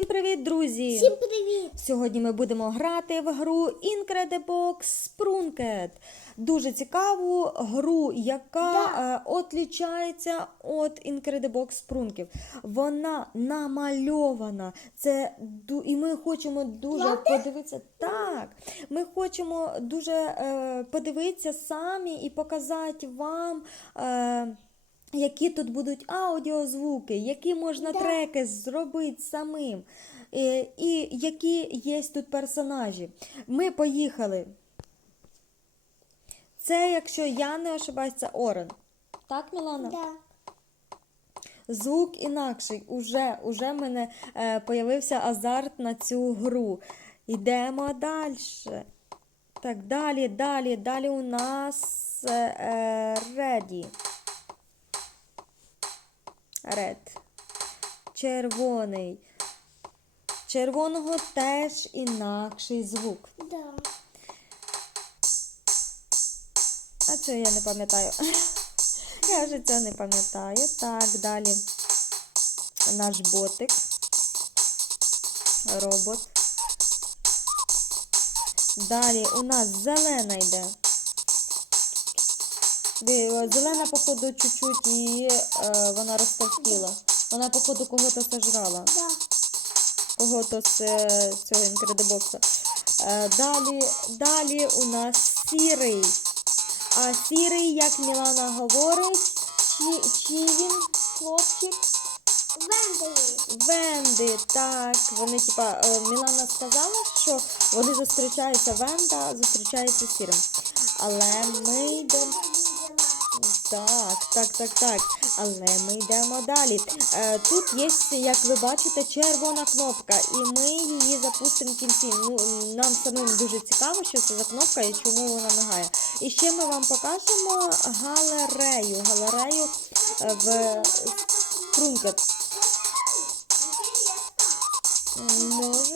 Всім привіт, друзі! Всім привіт! Сьогодні ми будемо грати в гру Incredibox Sprunket. Дуже цікаву гру, яка е, отлічається від Incredibox Sprunkів. Вона намальована. Це і ми хочемо дуже подивитися. Так, ми хочемо дуже е, подивитися самі і показати вам. Е, які тут будуть аудіозвуки, які можна треки зробити самим, е, і які є тут персонажі. Ми поїхали. Це, якщо я не ошибаюсь, це Орен. Так, Мілана? Да. Звук інакший. Уже, уже в мене е, появився азарт на цю гру. Йдемо далі. Так, далі, далі, далі у нас е, е, Ready. Red. Червоний. Червоного теж інакший звук. Да. А це я не пам'ятаю. Я вже це не пам'ятаю. Так, далі. Наш ботик. Робот. Далі у нас зелена йде. Зелена, походу, чуть-чуть її е, вона розтовстіла. Вона, походу, кого-то сожрала. Да. Кого-то з е, цього інкредибокса. Е, далі, далі у нас сірий. А сірий, як Мілана говорить, чи, чи він хлопчик? Венди. Венди, так. Вони, типа, е, Мілана сказала, що вони зустрічаються Венда, зустрічається з сірим. Але ми йдемо. Так, так, так, так. Але ми йдемо далі. Е, тут є, як ви бачите, червона кнопка, і ми її запустимо в кінці. Ну, нам самим дуже цікаво, що це за кнопка і чому вона мигає. І ще ми вам покажемо галерею. Галерею е, в Крункет. Може?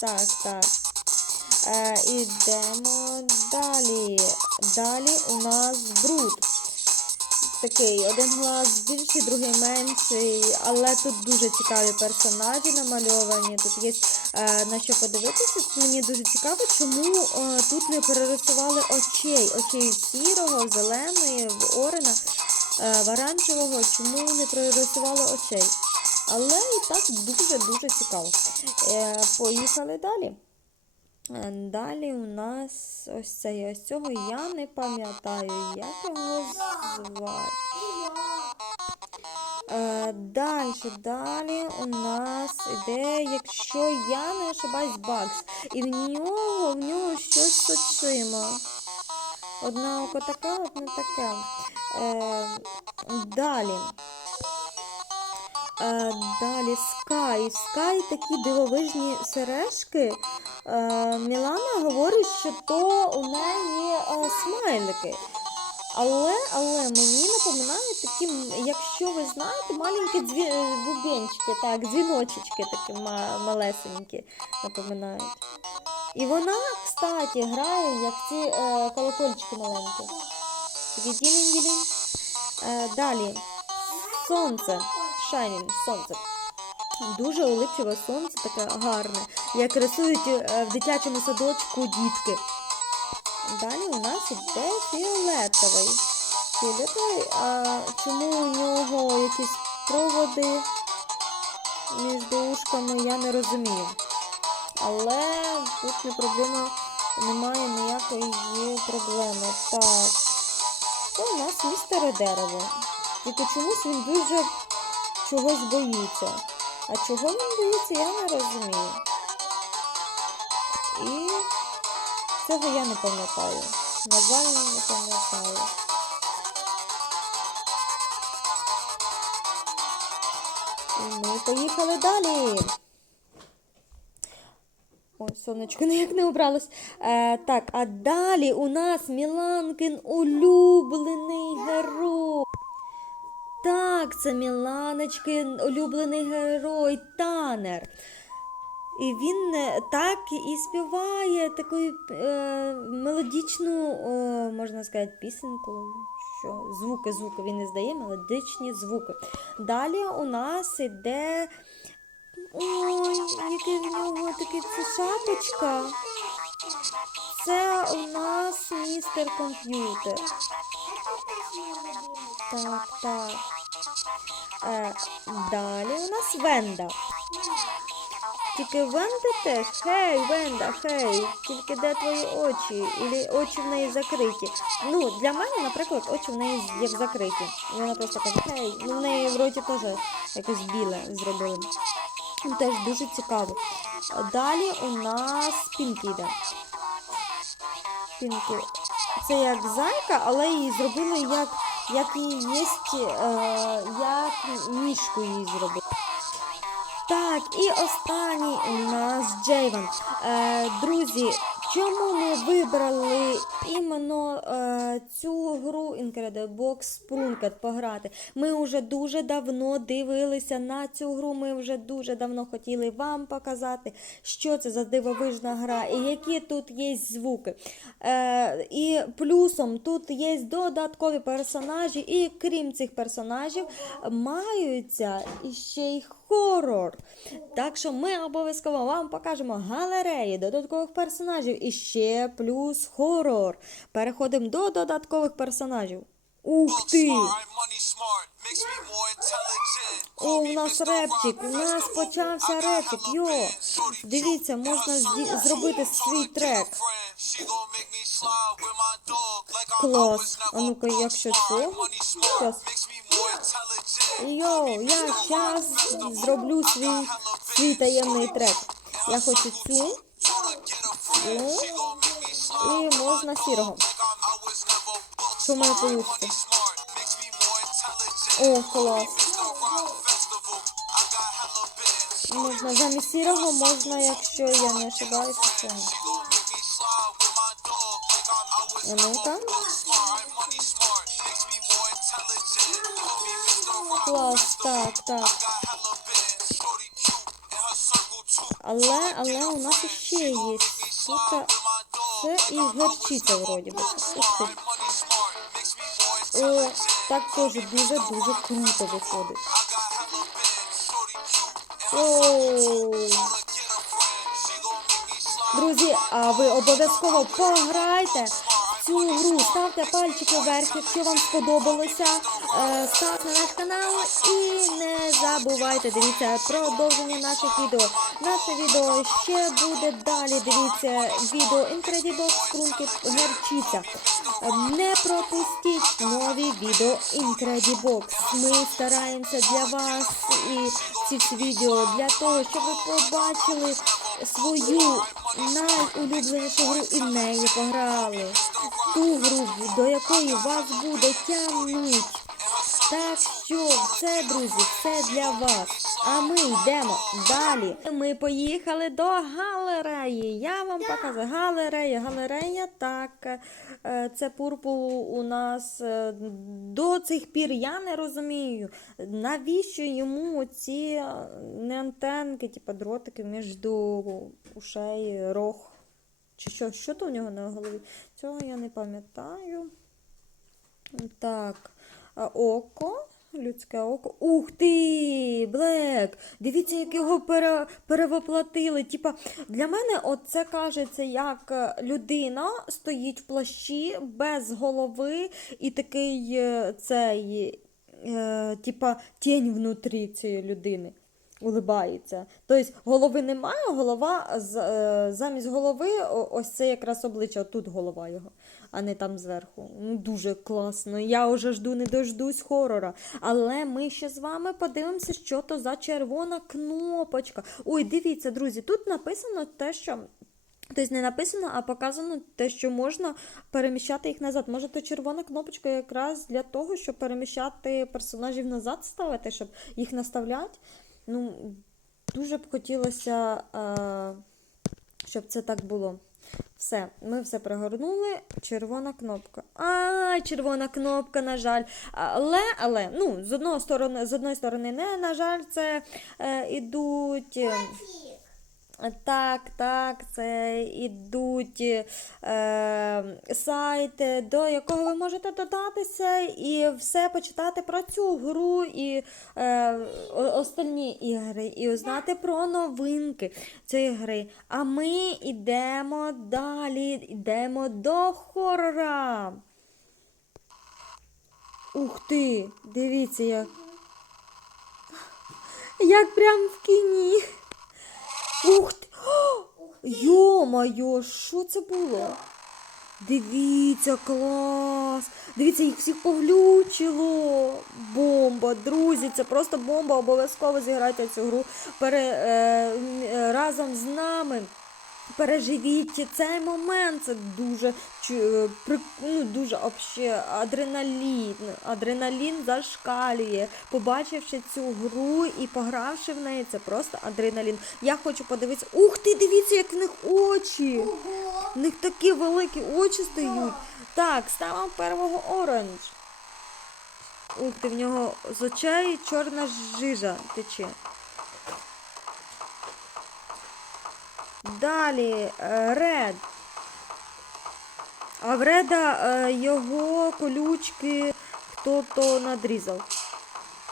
Так, так. Е, ідемо далі. Далі у нас бруд. Такий, один глаз більший, другий менший, але тут дуже цікаві персонажі намальовані. Тут є е, на що подивитися. Мені дуже цікаво, чому е, тут не перерисували очей. Очей сірого, зеленої, в орена, е, в оранжевого, чому не перерисували очей. Але і так дуже-дуже цікаво. Е, поїхали далі. Е, Далі у нас ось цей ось цього я не пам'ятаю, як його звати. Е, далі, далі у нас іде, якщо я не ошибаюсь, Бакс. І в нього, в нього щось очима. Одна око така, одна така. Е, далі. Далі Скай. Скай такі дивовижні сережки. Мілана говорить, що то у неї смайлики. Але, але мені напоминають такі, якщо ви знаєте, маленькі дзві... е, бубенчики, так, дзвіночечки такі малесенькі напоминають. І вона, кстати, грає, як ці е, колокольчики маленькі. Такі. Е, далі. Сонце. Shining, сонце. Дуже улипчиве сонце, таке гарне, як рисують е, в дитячому садочку дітки. Далі у нас іде фіолетовий. Фіолетовий, а чому у нього якісь проводи між ушками, я не розумію. Але тут не проблема, немає ніякої проблеми. Так. Це у нас містере дерево. Тільки чомусь він дуже чогось боїться. А чого він боїться, я не розумію. І цього я не пам'ятаю. На жаль, не пам'ятаю. І ми поїхали далі. Ой, сонечко ніяк не убралось. Е, так, а далі у нас Міланкин улюблений герой. Так, це Міланочки улюблений герой Танер. І він е, так і співає таку е, мелодичну, о, можна сказати, пісеньку. Що звуки, звуки він здає, мелодичні звуки. Далі у нас іде Ой, який в нього такий це шапочка. Це у нас містер комп'ютер. Так, так. Е, далі у нас Венда. Тільки Венда теж. Хей, Венда, хей, тільки де твої очі? Ілі очі в неї закриті. Ну, для мене, наприклад, очі в неї як закриті. Вона просто каже, хей, ну в неї в роті теж якось біле зробили. Ну, Теж дуже цікаво. Далі у нас Пінкі йде. Пінкі. Це як зайка, але її зробили як, як її є, е, як ніжку її зробити. Так, і останній у нас Джейван. Е, друзі, чому ми вибрали іменно е, цю гру Incredibox Sprunket пограти? Ми вже дуже давно дивилися на цю гру. Ми вже дуже давно хотіли вам показати, що це за дивовижна гра і які тут є звуки. Е, і плюсом тут є додаткові персонажі, і крім цих персонажів, маються іще й хорор. Так що ми обов'язково вам покажемо галереї додаткових персонажів і ще плюс хорор. Переходимо до додаткових персонажів. Ух ти! О, у нас репчик, у нас почався репчик, йо. Дивіться, можна зробити свій трек. Клас. А ну-ка, якщо цього? Щас. Йоу, я зараз зроблю свій, свій таємний трек. Я хочу цю. Цю. І можна сірого. Що мене вийде? О, клас. Можна замість сірого, можна, якщо я не ошибаюся, цього. А ну-ка. Клас, так, так. Але, але у нас ще є. Тут це і горчиця вроді би. О, так теж дуже-дуже круто виходить. Оу. Друзі, а ви обов'язково пограйте цю гру. Ставте пальчики вверх, якщо вам сподобалося. Е, Ставте на наш канал і не забувайте, дивіться продовження наших відео. Наше відео ще буде далі. Дивіться відео Incredible Струнки Герчиця. Не пропустіть нові відео Incredibox. Ми стараємося для вас і ці відео для того, щоб ви побачили свою найулюбленішу гру і в неї пограли. Ту гру, до якої вас буде тягнуть. Так що це, друзі, все для вас. А ми йдемо далі. Ми поїхали до галереї. Я вам показую галерея. Галерея, так, е, це пурпул у нас е, до цих пір. Я не розумію, навіщо йому ці е, не антенки, типу дротики між ушей, рог. Чи що? Що то у нього на голові? Цього я не пам'ятаю. Так, око. Людське око. Ух ти! Блек! Дивіться, як його пере, перевоплатили. Типа, для мене оце кажеться, як е, людина стоїть в плащі без голови і такий е, цей, е, типа, тінь внутрі цієї людини. Улибається. Тобто голови немає, голова е, замість голови ось це якраз обличчя, тут голова його, а не там зверху. Ну дуже класно. Я вже жду, не дождусь хорора. Але ми ще з вами подивимося, що то за червона кнопочка. Ой, дивіться, друзі, тут написано те, що. Тобто не написано, а показано те, що можна переміщати їх назад. Може, то червона кнопочка якраз для того, щоб переміщати персонажів назад ставити, щоб їх наставляти. Ну, дуже б хотілося, е, щоб це так було. Все, ми все пригорнули. Червона кнопка. А, червона кнопка, на жаль. Але, але, ну, з одного сторони, з одної сторони, не, на жаль, це е, ідуть. Так, так, це ідуть е, сайти, до якого ви можете додатися і все почитати про цю гру і е, остальні ігри, і узнати про новинки цієї гри. А ми йдемо далі, йдемо до хорора. Ух ти! Дивіться, як. Як прям в кіні. Ух ти! Йо-моє, що це було? Дивіться, клас! Дивіться, їх всіх поглючило. Бомба, друзі, це просто бомба. Обов'язково зіграйте цю гру пере, е, е, разом з нами. Переживіть цей момент. Це дуже е, ну, дуже вообще адреналін. Адреналін зашкалює. Побачивши цю гру і погравши в неї, це просто адреналін. Я хочу подивитися. Ух ти, дивіться, як в них очі! Ого. В них такі великі очі стають. Так, ставимо первого оранж. Ух ти, в нього з очей чорна жижа тече. Далі е, ред. А в реда е, його колючки хто-то надрізав.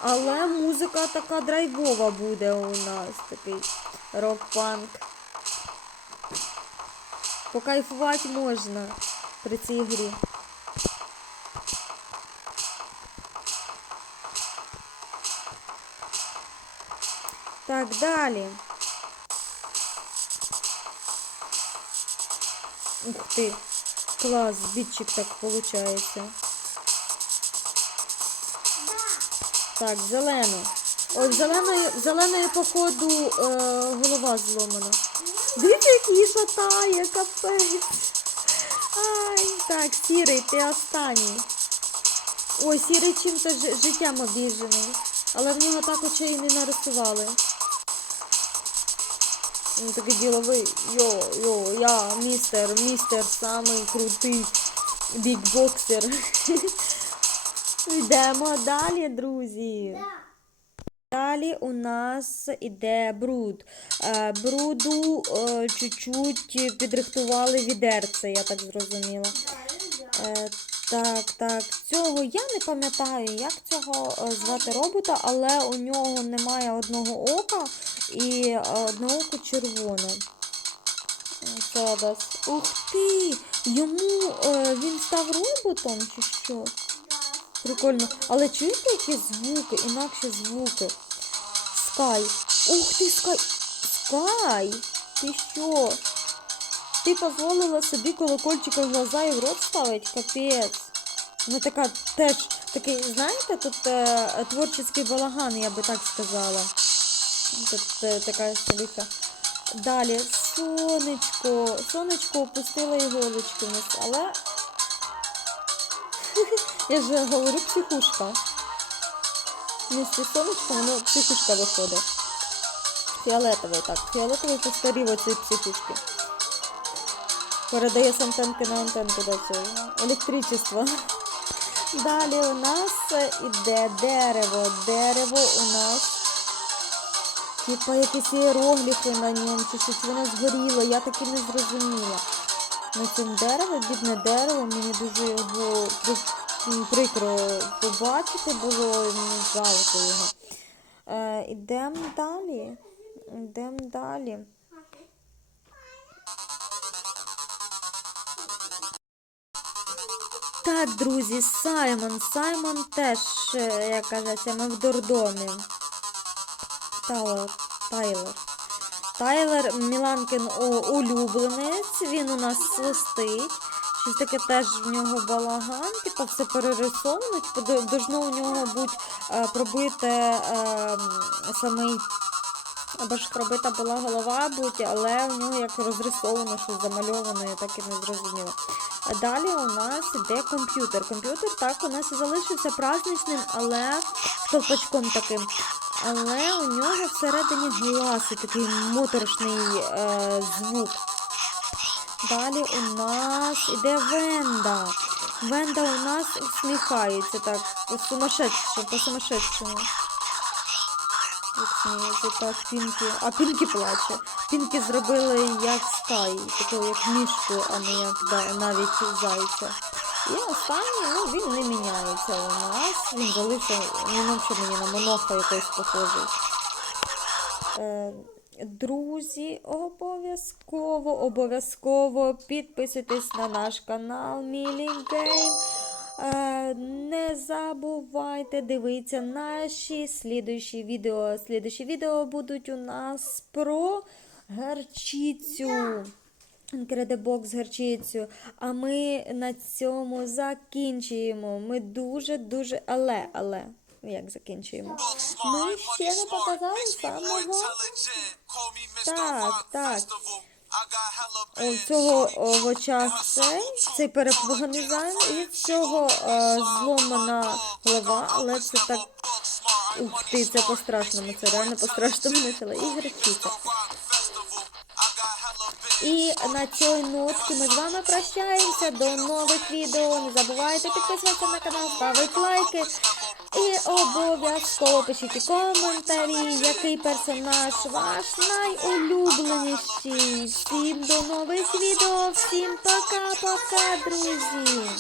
Але музика така драйвова буде у нас такий рок-панк. Покайфувати можна при цій грі. Так, далі. Ух ти. Клас, бітчик так виходить. Так, зелену. Ой, в зеленої, зеленої походу е, голова зломана. Дивіться, як її шатає, капець. Ай, так, сірий, ти останній. Ой, сірий чим-то життям обіжений. Але в нього так очей не нарисували. Він такий діловий. Йо, йо, я містер, містер, самий крутий бікбоксер. Йдемо далі, друзі. Далі у нас іде бруд. Е, Бруду е, чуть-чуть підрихтували відерце, я так зрозуміла. Е, Так, так. Цього я не пам'ятаю, як цього звати робота, але у нього немає одного ока і одне око червоне. Зараз. Ух ти! Йому е, він став роботом чи що? Прикольно. Але чуєте які звуки, інакші звуки? Скай. Ух ти, скай. Скай! Ти що? Ти дозволила собі колокольчика глаза і в рот ставить? Капець. Ну така теж такий, знаєте, тут е, творчий балаган, я би так сказала. Тут така століка. Далі, сонечко. Сонечко опустило іголочки вниз, але я ж говорю психушка. Вместе з сонечком воно психушка виходить. Фіолетовий, так. Фіолетовий постарів оцій психушки. Передає з антенки на антенку до цього. Електричество. Далі у нас іде дерево. Дерево у нас. Типа якісь іерогліфи на ньому, чи щось воно згоріло, я таки не зрозуміла. На цьому дереві, бідне дерево, мені дуже його прикро побачити було, мені жалко його. Е, ідемо далі. Ідемо далі. Так, друзі, Саймон. Саймон теж, е, як кажеться, ми в дурдомі. Тайлер. Тайлер. Тайлер Міланкин улюбленець, він у нас свистить. Щось таке теж в нього балаган, типу все перерисовано, типу у нього бути е, пробите е, самий або ж пробита була голова бути, але у нього як розрисовано, щось замальовано, я так і не зрозуміла. Далі у нас іде комп'ютер. Комп'ютер так у нас і залишився праздничним, але стовпачком таким. Але у нього всередині гласи такий моторошний е, звук. Далі у нас іде Венда. Венда у нас усміхається так, по сумасшедшому, по сумасшедшому. Як так. А Пінкі плаче. Пінкі зробили як скай, таку як мішку, а не як навіть зайця. І останній, ну він не міняється у нас. Він він взагалі мені на моноха якось похожий. Е, Друзі, обов'язково, обов'язково підписуйтесь на наш канал Мілі Гейм. Е, Не забувайте дивитися наші слідуючі відео. Слідуючі відео будуть у нас про гарчицю. Incredibox з гарчицю. А ми на цьому закінчуємо. Ми дуже-дуже. Але, але. Як закінчуємо? Ми ще не показали самого. Так, так. Цього о, цей, цей перепуганий займ, і цього е, зломана голова, але це так. Ух ти, це по-страшному, це реально по-страшному почало. І гречиця. І на цій нотці ми з вами прощаємося до нових відео. Не забувайте підписуватися на канал, ставити лайки. І обов'язково пишіть коментарі, який персонаж ваш найулюбленіший. Всім до нових відео, всім пока-пока, друзі!